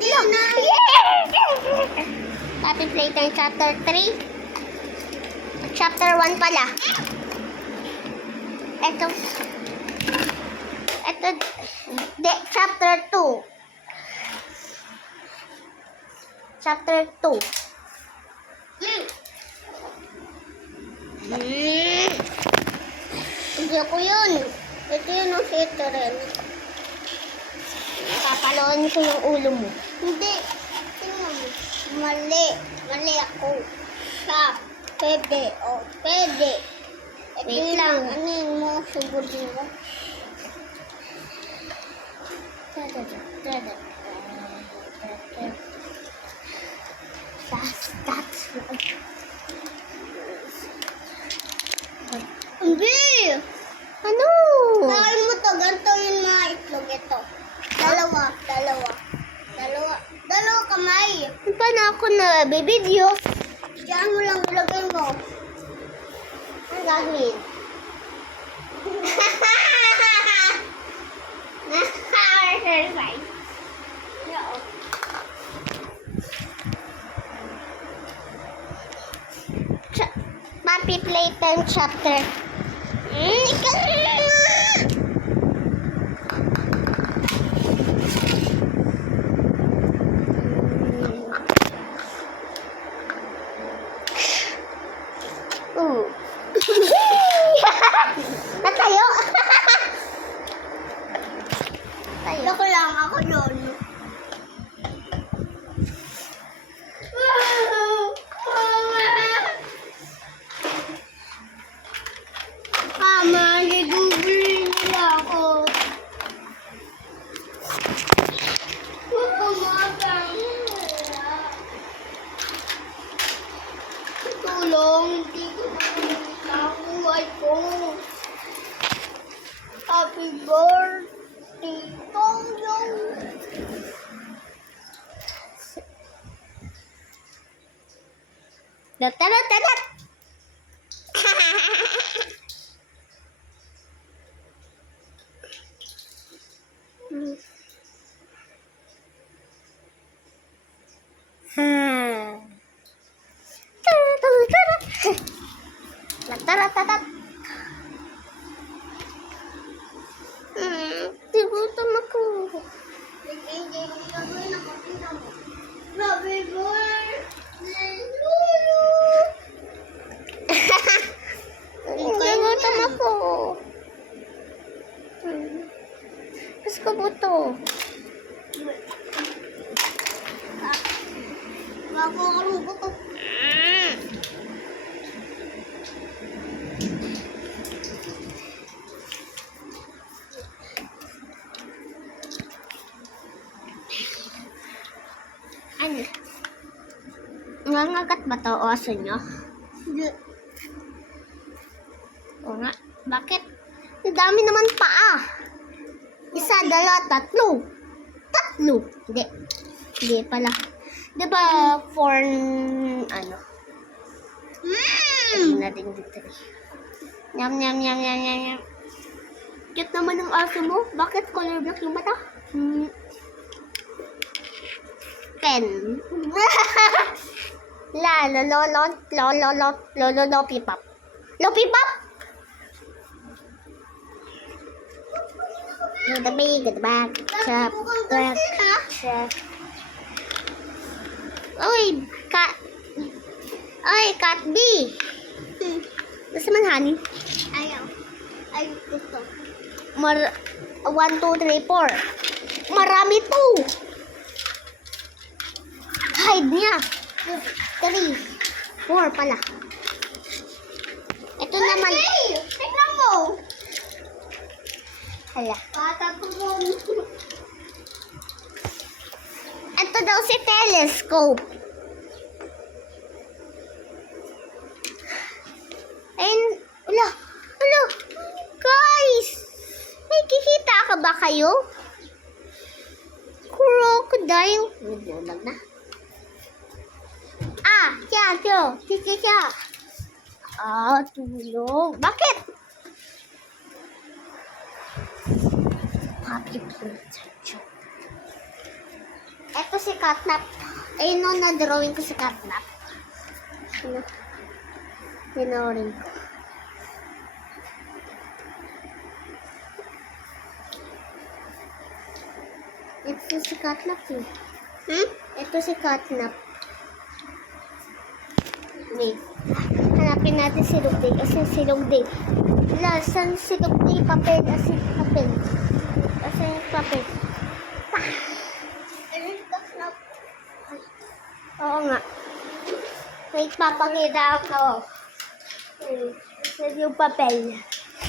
Hindi na. Happy Playtime Chapter 3. Chapter 1 pala. Ito, Chapter 2. Chapter 2. Hindi ako yun. Ito yun ang rin. Papaloon ko yung ulo mo. Hindi. Tingnan mo. Mali. Mali ako. Siya. Pwede. O, pwede. Ito Wait yun lang. ang ano yung mga subudin ko. That's Hindi. ano? Sabi mo to, ganito yung mga itlog ito. Dalawa kamay. Pa na ako na bibidyo. Diyan mo lang ilagay mo. Ang gagawin? Exercise. Happy Playtime Chapter. Ikaw na! Natayo? Tayo. Ako lang, ako yun. Mama, nagugulin nila ako. Huwag kumagang. Tulong, hindi ko nakakuhay ko. Happy birthday, Tongyong. Datat! Tarat. Tigutom ako. Happy birthday, Lulu. Tigutom ako. Gusto ko buto. Bago ako ng buto. Ano? Nangagat ba to oso nyo? Hindi. O nga. Bakit? Ang dami naman paa. Isa, dalawa, tatlo. Hindi. Hindi pala. Diba, ano? Hindi natin dito. Yum. Cute naman ang aso mo. Bakit color black yung mata? Pen. Lollipop. Lollipop? Get the bag. Chop. Oy, cat. Oy, cat B. Gusto man, honey? Ayaw. Ay, gusto. 1, 2, 3, 4. Marami to. Hide niya. 3, 4 pala. Ito naman. Hey! Tignan mo! Hala. Patatubong. Ito daw si telescope. Ayun. Hala. Guys. May kikita ka ba kayo? Crocodile. Nabulag na. Siya. Tulong. Bakit? Happy birthday. Ito si Katnap. Ayun no, na-drawing ko si Katnap. Ano? Dinawin ko. Ito si Katnap eh. Ito si Katnap. Wait. Hanapin natin si Lugday. Kasi si Lugday. Saan si Lugday? Papel. Papel. Kasi papel. Ano yung Katnap? Oo nga. Wait, papakita ako. Sa yung papel.